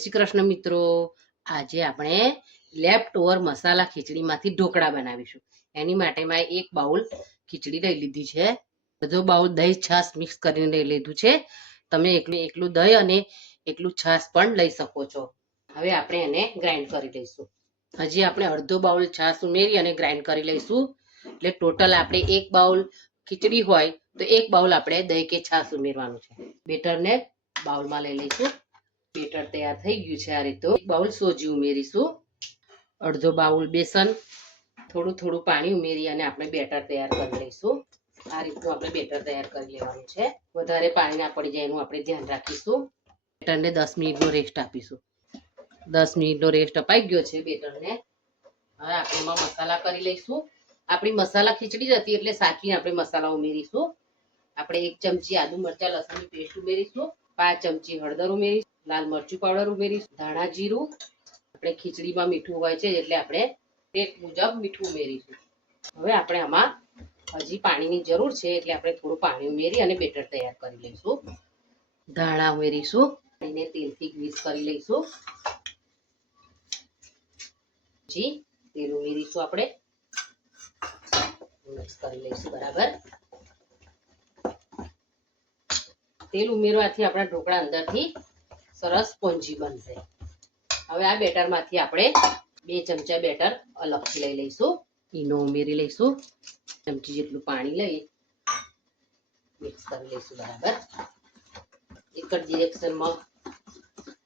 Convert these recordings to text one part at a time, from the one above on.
શ્રી કૃષ્ણ મિત્રો, આજે આપણે લેફ્ટ ઓવર મસાલા ખીચડીમાંથી ઢોકળા બનાવીશું. એની માટે મેં એક બાઉલ ખીચડી લઈ લીધી છે. બધો બાઉલ દહીં છાશ મિક્સ કરીને લઈ લીધું છે. તમે એકલું દહીં અને એકલું છાશ પણ લઈ શકો છો. હવે આપણે એને ગ્રાઇન્ડ કરી લઈશું. હજી આપણે અડધો બાઉલ છાશ ઉમેરી અને ગ્રાઇન્ડ કરી લઈશું. એટલે ટોટલ આપણે એક બાઉલ ખીચડી હોય તો એક બાઉલ આપણે દહીં કે છાશ ઉમેરવાનું છે. બેટરને બાઉલમાં લઈ લઈશું. બેટર તૈયાર થઈ ગયું છે. આ રીતે એક બાઉલ સોજી ઉમેરીશું, અડધો બાઉલ બેસન, થોડું થોડું પાણી ઉમેરી અને આપણે બેટર તૈયાર કરી લઈશું. આ રીતનું આપણે બેટર તૈયાર કરી લેવાનું છે. વધારે પાણી ના પડી જાય એનું આપણે ધ્યાન રાખીશું. બેટરને 10 મિનિટનો રેસ્ટ આપીશું. 10 મિનિટનો રેસ્ટ અપાઈ ગયો છે બેટરને. હવે આપણે એમાં મસાલા કરી લઈશું. આપણી મસાલા ખીચડી જ હતી એટલે સાચવીને આપણે મસાલા ઉમેરીશું. આપણે 1 ચમચી આદુ મરચા લસણની પેસ્ટ ઉમેરીશું, 5 ચમચી હળદર ઉમેરીશું, લાલ મરચું પાવડર ઉમેરીશું, ધાણા જીરું. આપણે ખીચડીમાં મીઠું હોય છે એટલે આપણે ટેસ્ટ મુજબ મીઠું ઉમેરીશું. હવે આપણે આમાં હજી પાણીની જરૂર છે એટલે આપણે થોડું પાણી ઉમેરી અને બેટર તૈયાર કરી લઈશું. ધાણા ઉમેરીશું, એને તેલથી ગ્રીસ કરી લઈશું. પછી તેલ ઉમેરીશું, આપણે મિક્સ કરી લઈશું બરાબર. તેલ ઉમેરવાથી આપણા ઢોકળા અંદરથી સરસ સ્પોન્જી બનશે. હવે આ બેટરમાંથી આપણે 2 ચમચા બેટર અલગથી લઈ લઈશું. ઈનો ઉમેરી લઈશું. ચમચી જેટલું પાણી લઈ મિક્સ કરી લઈશું બરાબર. એક જ ડિરેક્શનમાં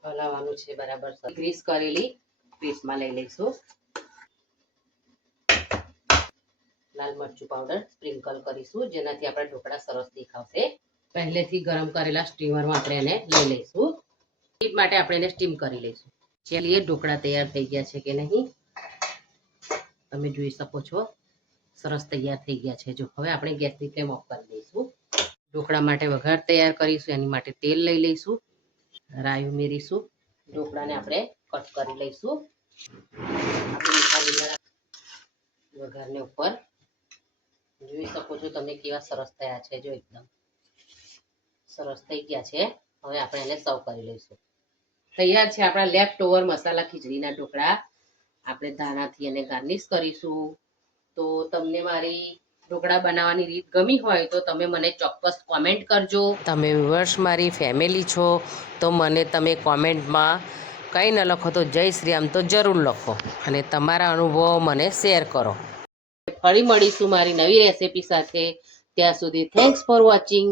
હલાવવાનું છે બરાબર. ગ્રીસ કરેલી પેસ્ટમાં લઈ લઈશું. લાલ મરચું પાવડર સ્પ્રિંકલ કરીશું જેનાથી આપણા ઢોકળા સરસ દેખાશે. પહેલેથી ગરમ કરેલા સ્ટીમરમાં આપણે એને લઈ લઈશું. એ માટે આપણે એને સ્ટીમ કરી લઈશું. ચલીએ ઢોકળા તૈયાર થઈ ગયા છે કે નહીં, તમે જોઈ શકો છો. સરસ તૈયાર થઈ ગયા છે. જો હવે આપણે ગેસની ફ્લેમ ઓફ કરી દઈશું. ઢોકળા માટે વઘાર તૈયાર કરીશું. એની માટે તેલ લઈ લઈશું, રાઈ ઉમેરીશું, ઢોકળાને આપણે કટ કરી લઈશું. વઘારને ઉપર જોઈ શકો છો તમે કેવા સરસ થયા છે. જો એકદમ સરસ થઈ ગયા છે. હવે આપણે એને સર્વ કરી લઈશું. તૈયાર છે આપણા લેફ્ટ ઓવર મસાલા ખીચડીના ઢોકળા. આપણે ધાણાથી એને ગાર્નિશ કરીશું. તો તમને મારી ઢોકળા બનાવવાની રીત ગમી હોય તો તમે મને ચોક્કસ કોમેન્ટ કરજો. તમે વર્ષ મારી ફેમિલી છો તો મને તમે કોમેન્ટમાં કંઈ ન લખો તો જય શ્રી રામ તો જરૂર લખો અને તમારા અનુભવો મને શેર કરો. ફરી મળીશું મારી નવી રેસિપી સાથે. ત્યાં સુધી થેન્ક્સ ફોર વોચિંગ.